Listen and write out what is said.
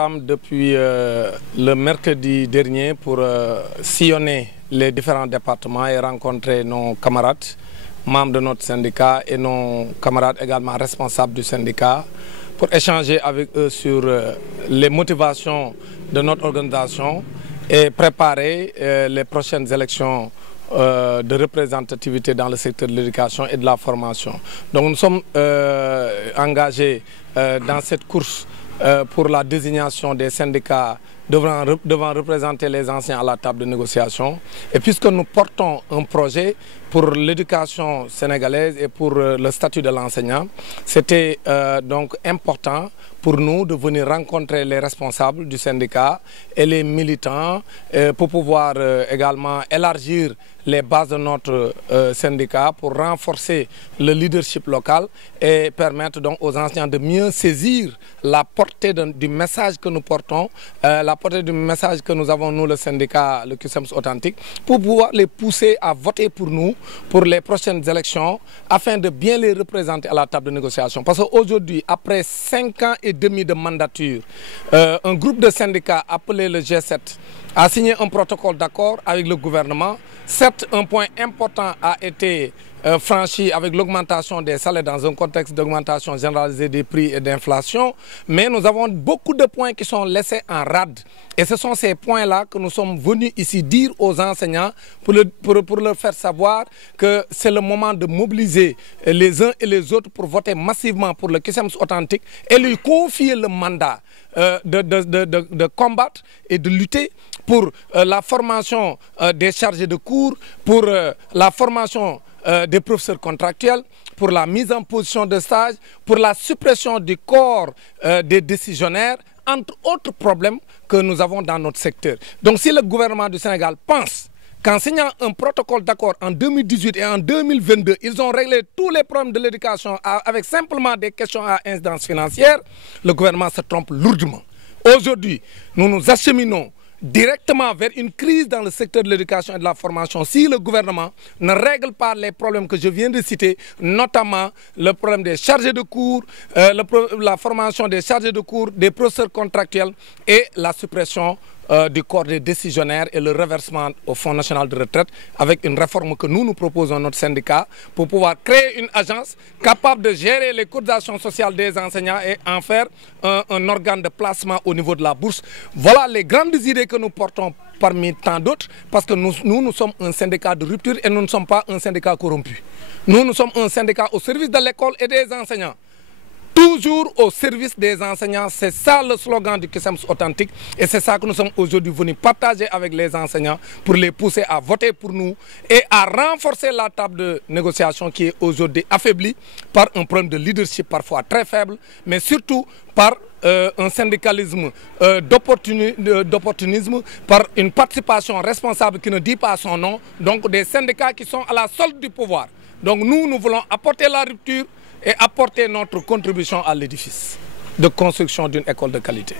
Depuis le mercredi dernier pour sillonner les différents départements et rencontrer nos camarades, membres de notre syndicat et nos camarades également responsables du syndicat pour échanger avec eux sur les motivations de notre organisation et préparer les prochaines élections de représentativité dans le secteur de l'éducation et de la formation. Donc nous sommes engagés dans cette course pour la désignation des syndicats devant représenter les anciens à la table de négociation. Et puisque nous portons un projet pour l'éducation sénégalaise et pour le statut de l'enseignant, c'était donc important pour nous de venir rencontrer les responsables du syndicat et les militants pour pouvoir également élargir les bases de notre syndicat pour renforcer le leadership local et permettre donc aux enseignants de mieux saisir la portée du message que nous portons, la portée du message que nous avons, nous, le syndicat, le CUSEMS authentique, pour pouvoir les pousser à voter pour nous pour les prochaines élections afin de bien les représenter à la table de négociation. Parce qu'aujourd'hui, après 5 ans et demi de mandature, un groupe de syndicats appelé le G7 a signé un protocole d'accord avec le gouvernement. Certes, un point important a été franchi avec l'augmentation des salaires dans un contexte d'augmentation généralisée des prix et d'inflation, mais nous avons beaucoup de points qui sont laissés en rade. Et ce sont ces points-là que nous sommes venus ici dire aux enseignants pour leur faire savoir que c'est le moment de mobiliser les uns et les autres pour voter massivement pour le CUSEMS authentique et lui confier le mandat de combattre et de lutter pour la formation des chargés de cours, pour la formation des professeurs contractuels, pour la mise en position de stage, pour la suppression du corps des décisionnaires, entre autres problèmes que nous avons dans notre secteur. Donc si le gouvernement du Sénégal pense qu'en signant un protocole d'accord en 2018 et en 2022, ils ont réglé tous les problèmes de l'éducation avec simplement des questions à incidence financière, le gouvernement se trompe lourdement. Aujourd'hui, nous nous acheminons directement vers une crise dans le secteur de l'éducation et de la formation si le gouvernement ne règle pas les problèmes que je viens de citer, notamment le problème des chargés de cours, la formation des chargés de cours, des professeurs contractuels et la suppression du corps des décisionnaires et le reversement au Fonds national de retraite avec une réforme que nous proposons à notre syndicat pour pouvoir créer une agence capable de gérer les cotisations sociales des enseignants et en faire un organe de placement au niveau de la bourse. Voilà les grandes idées que nous portons parmi tant d'autres parce que nous sommes un syndicat de rupture et nous ne sommes pas un syndicat corrompu. Nous sommes un syndicat au service de l'école et des enseignants. Toujours au service des enseignants, c'est ça le slogan du CUSEMS authentique et c'est ça que nous sommes aujourd'hui venus partager avec les enseignants pour les pousser à voter pour nous et à renforcer la table de négociation qui est aujourd'hui affaiblie par un problème de leadership parfois très faible, mais surtout par un syndicalisme d'opportunisme, par une participation responsable qui ne dit pas son nom, donc des syndicats qui sont à la solde du pouvoir. Donc nous voulons apporter la rupture et apporter notre contribution à l'édifice de construction d'une école de qualité.